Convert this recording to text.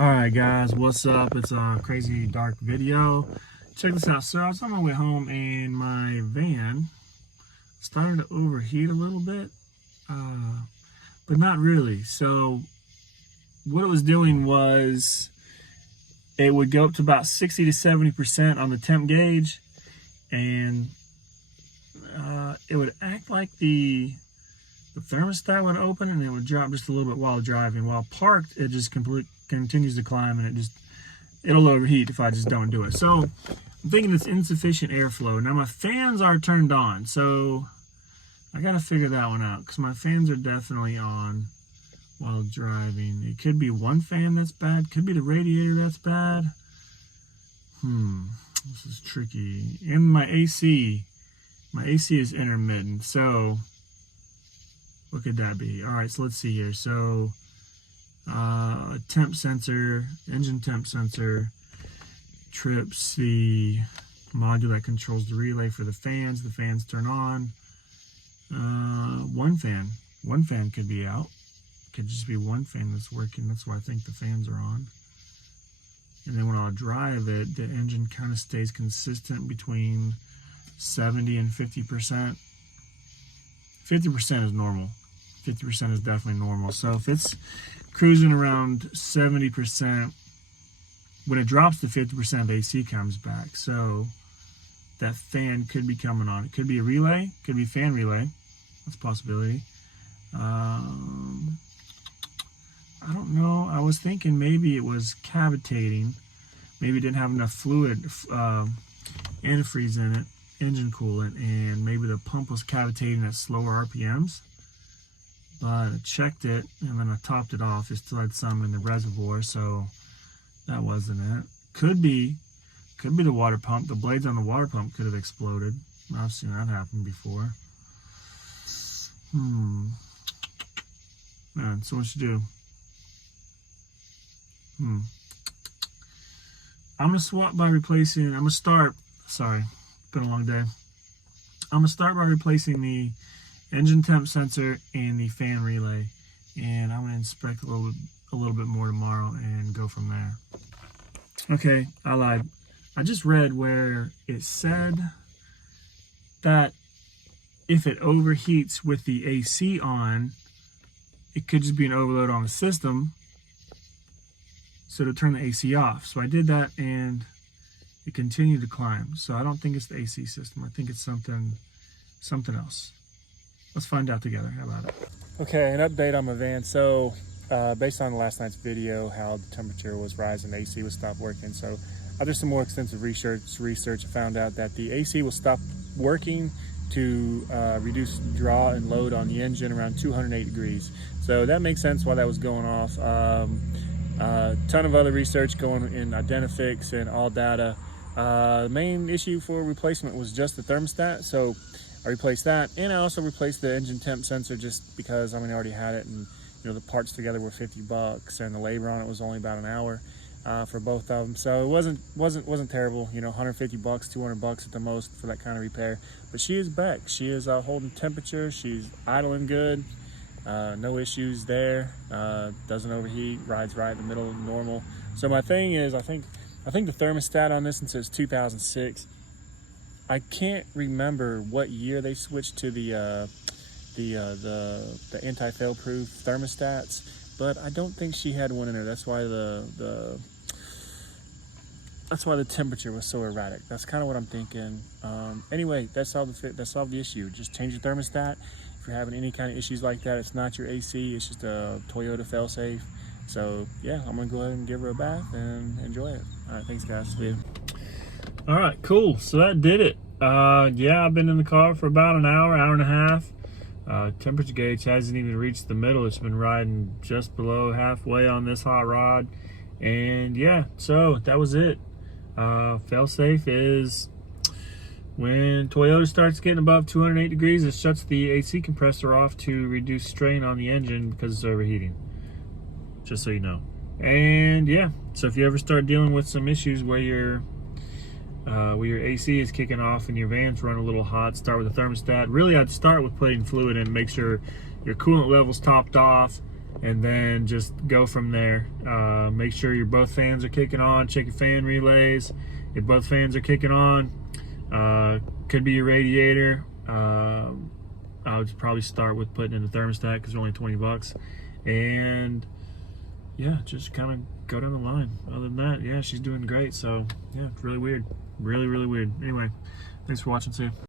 Alright guys, what's up? It's a crazy dark video. Check this out. So I was on my way home and my van started to overheat a little bit, but not really. So what it was doing was it would go up to about 60 to 70% on the temp gauge, and it would act like the thermostat would open and it would drop just a little bit while driving. While parked, it just continues to climb, and it'll overheat if I just don't do it. So I'm thinking it's insufficient airflow. Now my fans are turned on, so I gotta figure that one out, because my fans are definitely on while driving. It could be one fan that's bad, could be the radiator that's bad. This is tricky. And my AC is intermittent, so what could that be? All right, so let's see here. So a temp sensor, engine temp sensor, trips the module that controls the relay for the fans. The fans turn on. One fan could be out. Could just be one fan that's working. That's why I think the fans are on. And then when I drive it, the engine kind of stays consistent between 70 and 50%. 50% is normal. 50% is definitely normal. So if it's cruising around 70%, when it drops to 50%, the AC comes back. So that fan could be coming on. It could be a relay, could be fan relay. That's a possibility. I don't know. I was thinking maybe it was cavitating. Maybe it didn't have enough fluid, antifreeze in it, engine coolant, and maybe the pump was cavitating at slower RPMs. But I checked it, and then I topped it off. It still had some in the reservoir, so that wasn't it. Could be the water pump. The blades on the water pump could have exploded. I've seen that happen before. Man, so much to do. I'm gonna start by replacing the engine temp sensor and the fan relay, and I'm gonna inspect a little bit more tomorrow and go from there. Okay, I lied. I just read where it said that if it overheats with the AC on, it could just be an overload on the system, so to turn the AC off. So I did that, and it continued to climb. So I don't think it's the AC system. I think it's something else. Let's find out together. How about it? Okay, an update on my van. So based on last night's video, how the temperature was rising, the AC would stop working. So after some more extensive research, I found out that the AC will stop working to reduce draw and load on the engine around 208 degrees. So that makes sense why that was going off. Ton of other research going in Identifix and all data. The main issue for replacement was just the thermostat. So I replaced that, and I also replaced the engine temp sensor just because, I already had it, and the parts together were $50, and the labor on it was only about an hour for both of them. So it wasn't terrible, $150, $200 at the most for that kind of repair. But she is back. She is holding temperature. She's idling good. No issues there. Doesn't overheat. Rides right in the middle, normal. So my thing is, I think the thermostat on this one says 2006. I can't remember what year they switched to the anti-fail-proof thermostats, but I don't think she had one in there. That's why the temperature was so erratic. That's kind of what I'm thinking. Anyway, that solved the issue. Just change your thermostat. If you're having any kind of issues like that, it's not your AC. It's just a Toyota fail-safe. So yeah, I'm gonna go ahead and give her a bath and enjoy it. All right, thanks guys. See you. All right, cool. So that did it. Yeah, I've been in the car for about an hour and a half. Temperature gauge hasn't even reached the middle. It's been riding just below halfway on this hot rod. And yeah, so that was it. Fail-safe is when Toyota starts getting above 208 degrees, it shuts the AC compressor off to reduce strain on the engine because it's overheating. Just so you know. And yeah, so if you ever start dealing with some issues where your AC is kicking off and your van's running a little hot, start with the thermostat. Really, I'd start with putting fluid in, make sure your coolant level's topped off, and then just go from there. Make sure your both fans are kicking on. Check your fan relays. If both fans are kicking on, could be your radiator. I would probably start with putting in the thermostat because they're only $20. And yeah, just kind of go down the line. Other than that, yeah, she's doing great. So yeah, it's really weird. Really, really weird. Anyway, thanks for watching. See you.